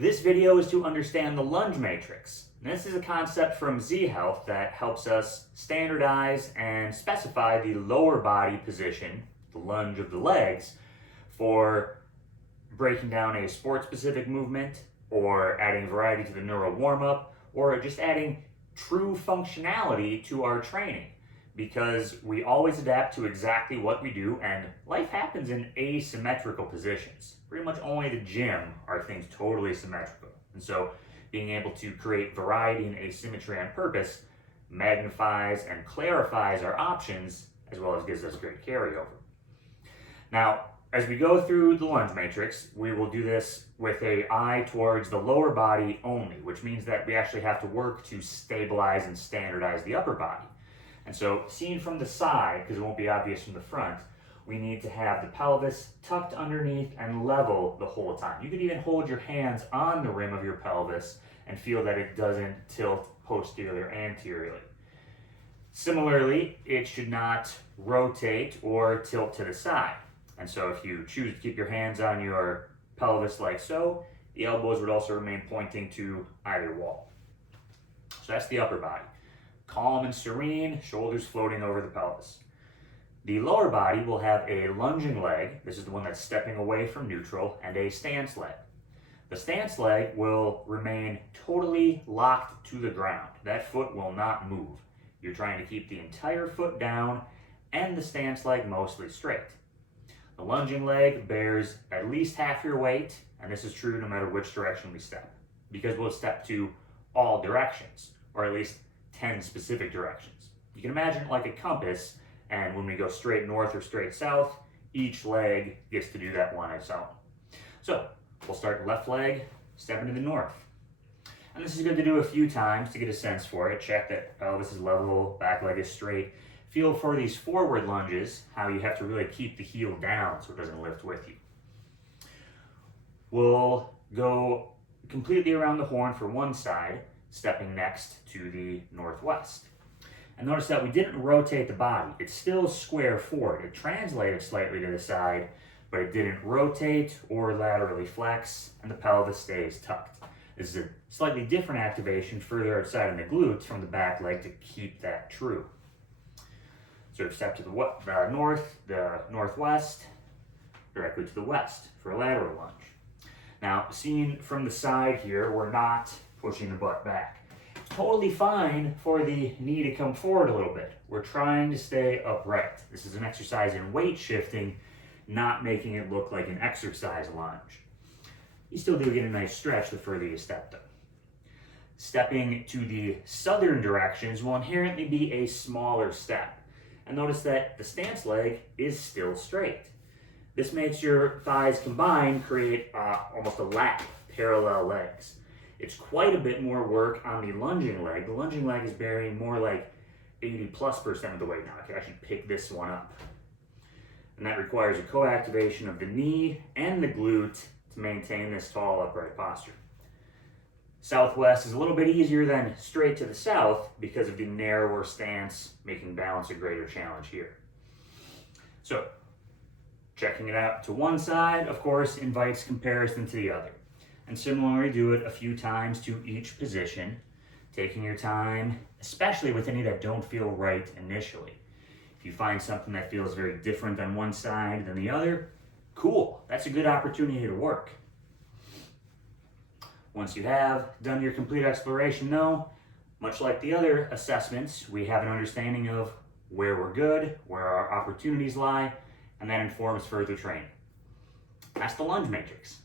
This video is to understand the lunge matrix. This is a concept from Z Health that helps us standardize and specify the lower body position, the lunge of the legs, for breaking down a sport-specific movement, or adding variety to the neural warm-up, or just adding true functionality to our training. Because we always adapt to exactly what we do, and life happens in asymmetrical positions. Pretty much only the gym are things totally symmetrical. And so being able to create variety and asymmetry on purpose magnifies and clarifies our options, as well as gives us great carryover. Now, as we go through the lunge matrix, we will do this with an eye towards the lower body only, which means that we actually have to work to stabilize and standardize the upper body. And so, seen from the side, because it won't be obvious from the front, we need to have the pelvis tucked underneath and level the whole time. You can even hold your hands on the rim of your pelvis and feel that it doesn't tilt posteriorly or anteriorly. Similarly, it should not rotate or tilt to the side. And so if you choose to keep your hands on your pelvis like so, the elbows would also remain pointing to either wall. So that's the upper body. Calm and serene, shoulders floating over the pelvis. The lower body will have a lunging leg, this is the one that's stepping away from neutral, and a stance leg. The stance leg will remain totally locked to the ground. That foot will not move. You're trying to keep the entire foot down and the stance leg mostly straight. The lunging leg bears at least half your weight, and this is true no matter which direction we step, because we'll step to all directions, or at least 10 specific directions. You can imagine it like a compass, and when we go straight north or straight south, each leg gets to do that one on its own. So we'll start left leg, step into the north. And this is good to do a few times to get a sense for it. Check that pelvis is level, back leg is straight. Feel for these forward lunges, how you have to really keep the heel down so it doesn't lift with you. We'll go completely around the horn for one side, stepping next to the northwest. And notice that we didn't rotate the body. It's still square forward. It translated slightly to the side, but it didn't rotate or laterally flex, and the pelvis stays tucked. This is a slightly different activation further outside in the glutes from the back leg to keep that true. So step to the north, the northwest, directly to the west for a lateral lunge. Now, seen from the side here, we're not pushing the butt back. It's totally fine for the knee to come forward a little bit. We're trying to stay upright. This is an exercise in weight shifting, not making it look like an exercise lunge. You still do get a nice stretch the further you step though. Stepping to the southern directions will inherently be a smaller step. And notice that the stance leg is still straight. This makes your thighs combined create almost a lap, parallel legs. It's quite a bit more work on the lunging leg. The lunging leg is bearing more like 80+% of the weight now. I can actually pick this one up. And that requires a co-activation of the knee and the glute to maintain this tall upright posture. Southwest is a little bit easier than straight to the south because of the narrower stance, making balance a greater challenge here. So, checking it out to one side, of course, invites comparison to the other. And similarly, do it a few times to each position, taking your time, especially with any that don't feel right initially. If you find something that feels very different on one side than the other, cool, that's a good opportunity to work. Once you have done your complete exploration though, much like the other assessments, we have an understanding of where we're good, where our opportunities lie, and that informs further training. That's the lunge matrix.